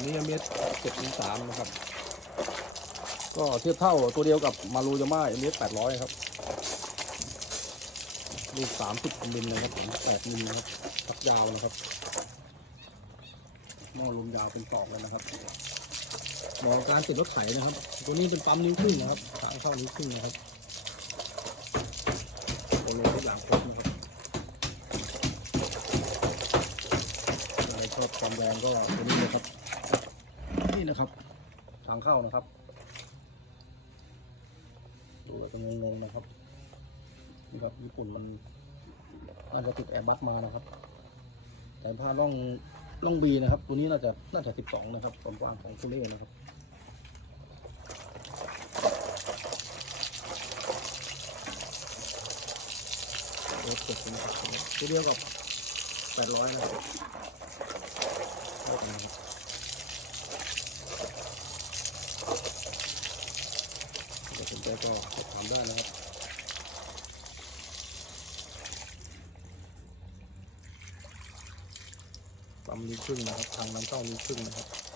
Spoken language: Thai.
ตัวนี้เมตรเจ็ดสามนะครับ ก็เทียบเท่าตัวเดียวกับมารูยาม่าเมตรแปดร้อยครับลูกสามสิบมิลนะครับผมแปดมิลนะครับทักยาวนะครับหม้อลมยาวเป็นตอกเลยนะครับหมาะกับการติดรถไถนะครับ ตัวนี้เป็นปั๊มนิ้วครึ่งนะครับทางเข้านิ้วครึ่งนะครับโอโลทุกอย่างครบนะครับอะไรชอบความแรงก็ตัวนี้เลยครับ นี่นะครับ ทางเข้านะครับ ดูแบบเป็งงๆนะครับนี่ครับญี่ปุ่นมันน่าจะติดแอร์บัสมานะครับ แต่ผ้าล่องล่องบีนะครับ ตัวนี้น่าจะน่าจะสิบสองนะครับความกว้างของครับรถเจ็ดนะครับตัวเดียวกับแปดร้อยนะครับเท่ากันนะครับเดี๋ยว สนใจก็สอบถามได้นะครับปั๊มนิ้วครึ่งนะครับทางน้ำเต้านิ้วครึ่งนะครับ